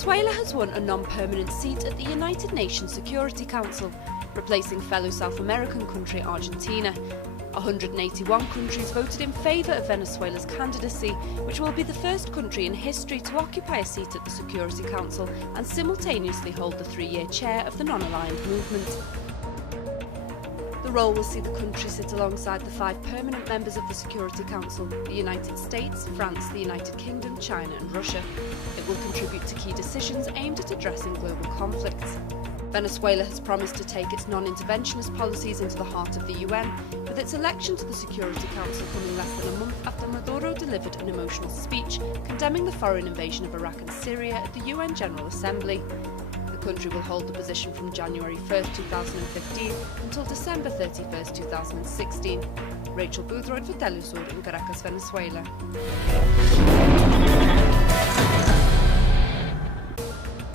Venezuela has won a non-permanent seat at the United Nations Security Council, replacing fellow South American country Argentina. 181 countries voted in favour of Venezuela's candidacy, which will be the first country in history to occupy a seat at the Security Council and simultaneously hold the 3-year chair of the non-aligned movement. The role will see the country sit alongside the 5 permanent members of the Security Council: the United States, France, the United Kingdom, China and Russia. It will contribute to key decisions aimed at addressing global conflicts. Venezuela has promised to take its non-interventionist policies into the heart of the UN, with its election to the Security Council coming less than a month after Maduro delivered an emotional speech condemning the foreign invasion of Iraq and Syria at the UN General Assembly. The country will hold the position from January 1st, 2015 until December 31st, 2016. Rachel Boothroyd for teleSUR in Caracas, Venezuela.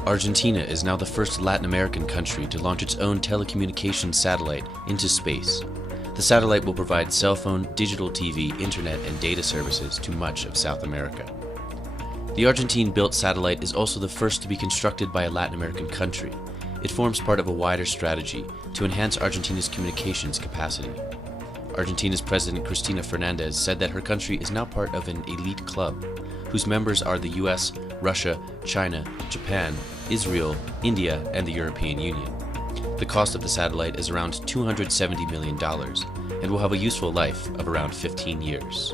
Argentina is now the first Latin American country to launch its own telecommunications satellite into space. The satellite will provide cell phone, digital TV, internet, and data services to much of South America. The Argentine-built satellite is also the first to be constructed by a Latin American country. It forms part of a wider strategy to enhance Argentina's communications capacity. Argentina's President Cristina Fernandez said that her country is now part of an elite club, whose members are the US, Russia, China, Japan, Israel, India, and the European Union. The cost of the satellite is around $270 million and will have a useful life of around 15 years.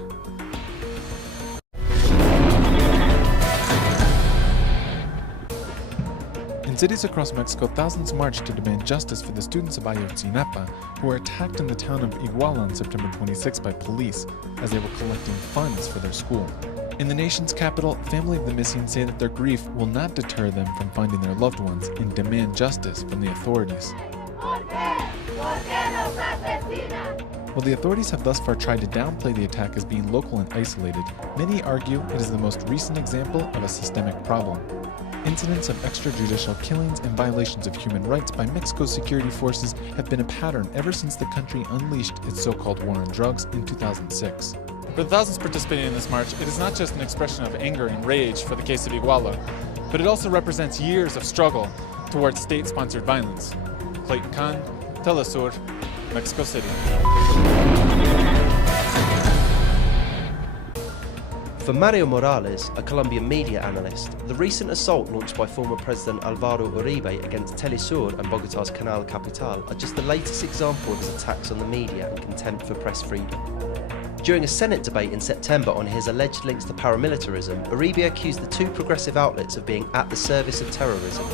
In cities across Mexico, thousands marched to demand justice for the students of Ayotzinapa who were attacked in the town of Iguala on September 26 by police as they were collecting funds for their school. In the nation's capital, family of the missing say that their grief will not deter them from finding their loved ones and demand justice from the authorities. While the authorities have thus far tried to downplay the attack as being local and isolated, many argue it is the most recent example of a systemic problem. Incidents of extrajudicial killings and violations of human rights by Mexico's security forces have been a pattern ever since the country unleashed its so-called war on drugs in 2006. For the thousands participating in this march, it is not just an expression of anger and rage for the case of Iguala, but it also represents years of struggle towards state-sponsored violence. Clayton Khan, teleSUR, Mexico City. For Mario Morales, a Colombian media analyst, the recent assault launched by former President Alvaro Uribe against teleSUR and Bogotá's Canal Capital are just the latest example of his attacks on the media and contempt for press freedom. During a Senate debate in September on his alleged links to paramilitarism, Uribe accused the 2 progressive outlets of being at the service of terrorism.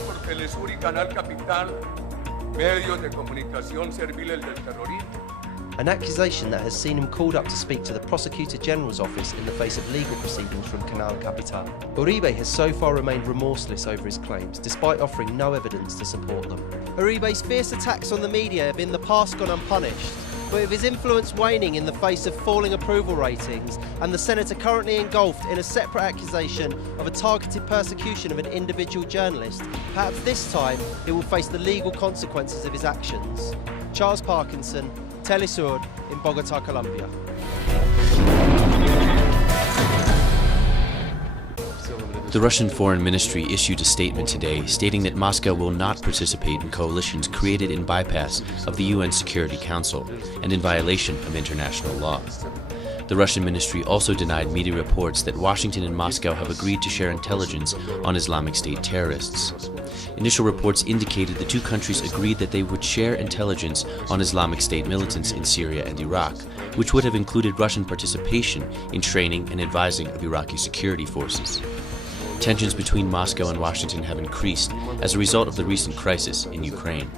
An accusation that has seen him called up to speak to the Prosecutor General's office in the face of legal proceedings from Canal Capital. Uribe has so far remained remorseless over his claims, despite offering no evidence to support them. Uribe's fierce attacks on the media have in the past gone unpunished, but with his influence waning in the face of falling approval ratings and the senator currently engulfed in a separate accusation of a targeted persecution of an individual journalist, perhaps this time he will face the legal consequences of his actions. Charles Parkinson, teleSUR in Bogotá, Colombia. The Russian Foreign Ministry issued a statement today stating that Moscow will not participate in coalitions created in bypass of the UN Security Council and in violation of international law. The Russian ministry also denied media reports that Washington and Moscow have agreed to share intelligence on Islamic State terrorists. Initial reports indicated the 2 countries agreed that they would share intelligence on Islamic State militants in Syria and Iraq, which would have included Russian participation in training and advising of Iraqi security forces. Tensions between Moscow and Washington have increased as a result of the recent crisis in Ukraine.